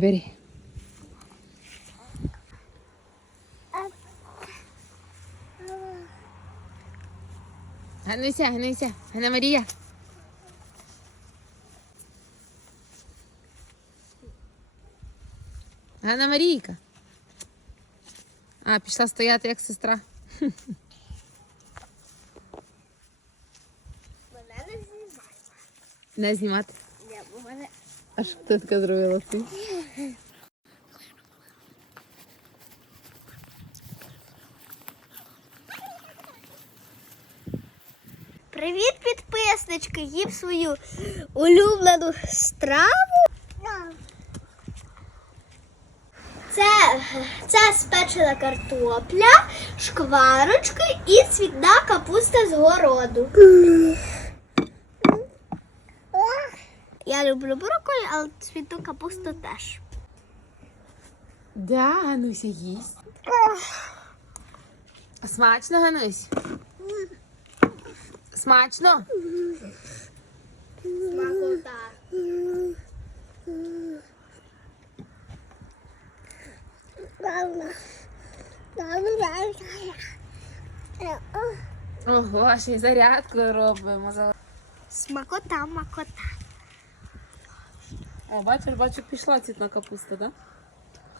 Бери. Гануся, Гануся, Ганна Марія. Ганна Марійка. А, пішла стояти як сестра. Мене не знімай. Не знімати. Ні, бо мене А що ти таке зробила ти? Привіт, підписнички! Їм свою улюблену страву. Це, це спечена картопля, шкварочки і цвітна капуста з городу. Я люблю брокколі, але цвітну капусту теж. Да, Гануся їсть. Смачно, Ганусь? Смачно? Смакота. Ого, ще й зарядку робимо. Смакота, макота. О, бачиш, бачу, пішла цвітна капуста, да?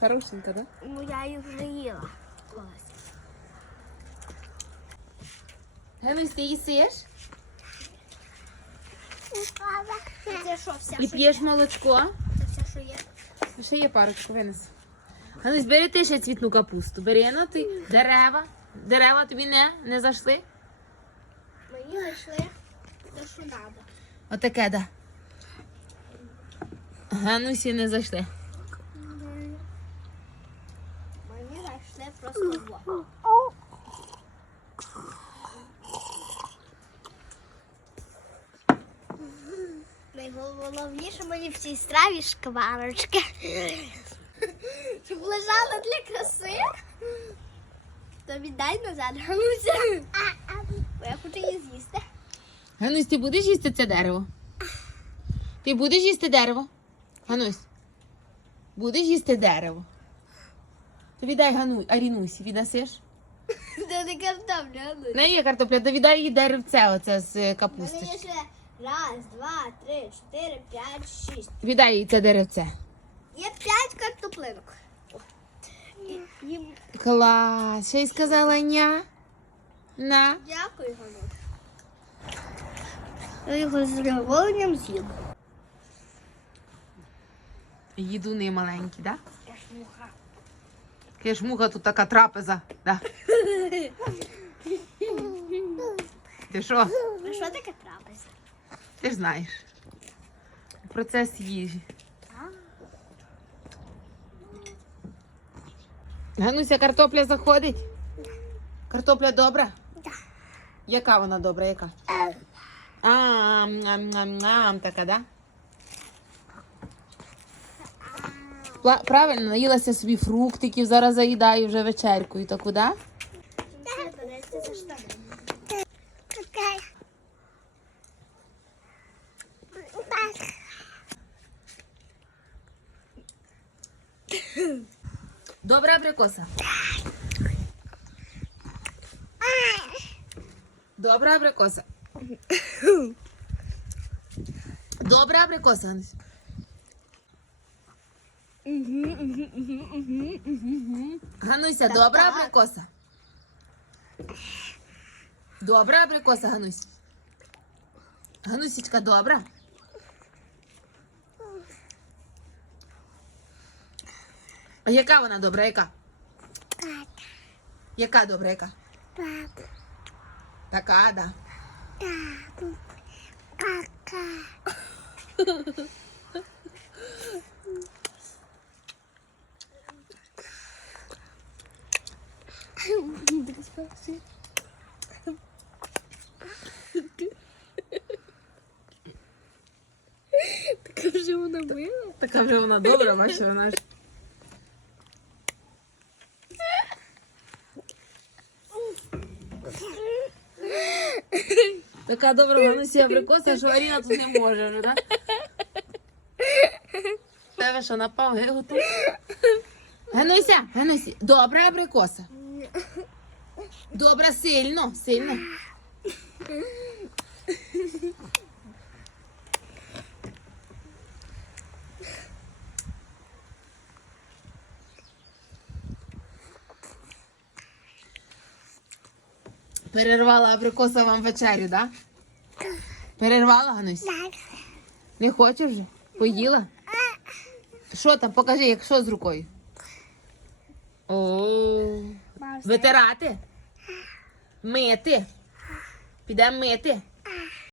Хорошенька, да? Ну я її вже їла колись. Ганусь, ти? Це що, все, І що п'єш молочко? Це все, що є. Ще є парочку, винес. Ганусь, бери ти ще цвітну капусту. Бери, ну ти. Дерева. Дерева тобі не, не зайшли? Мені знайшли те, що треба. Отаке, да. Ганусі не зайшли. Мені знайшли просто во. Найголовніше мені в цій страві шкварочки. Щоб лежала для краси. То віддай назад, Гануся. Бо я хочу її з'їсти. Ганусь, ти будеш їсти це дерево? Ти будеш їсти дерево? Ганусь, будеш їсти дерево? То віддай Гану, Арінусі, віддасиш? Це не картопля, Гануся. Не є картопля, то віддай їй деревце оце з е, У мене капусти. є ще раз, два, три, чотири, п'ять, шість. Віддай їй це деревце. Є п'ять картоплинок. І- їм Клас, ще й сказала ня. На. Дякую, Гануш. Я його з задоволенням з'їм. Їдуни маленькі, да? Я ж муха. Киш муха тут така трапеза. Да. Ти що? А що таке трапеза? Ти ж знаєш. Процес їжі. Гануся, картопля заходить? Картопля добра? Так. Яка вона добра, яка? А, ам, ам, ам, ам, така, да? Правильно, наїлася собі фруктиків, зараз заїдаю вже вечеркою, то куди? Це береться за штани. Добра абрикоса. Гануся, Так, добра так. абрикоса. Добра абрикоса, Ганусь. Ганусічка, добра. А яка вона добра, яка? Яка добра, яка? Така, да. Така вже вона мила. Така вже вона добра, бачиш, вона ж. Така добра Ганусі абрикоса, що Аріна тут не може вже, так? тебе що напав гиготу? Гануся, Ганусі, добра абрикоса. Добра, сильно, сильно. Перервала абрикоса вам вечерю, да? Перервала, Ганусь? Так. Не хочеш вже? Поїла? Що там? Покажи, як що з рукою? О, витирати? Mete. Pidá mete.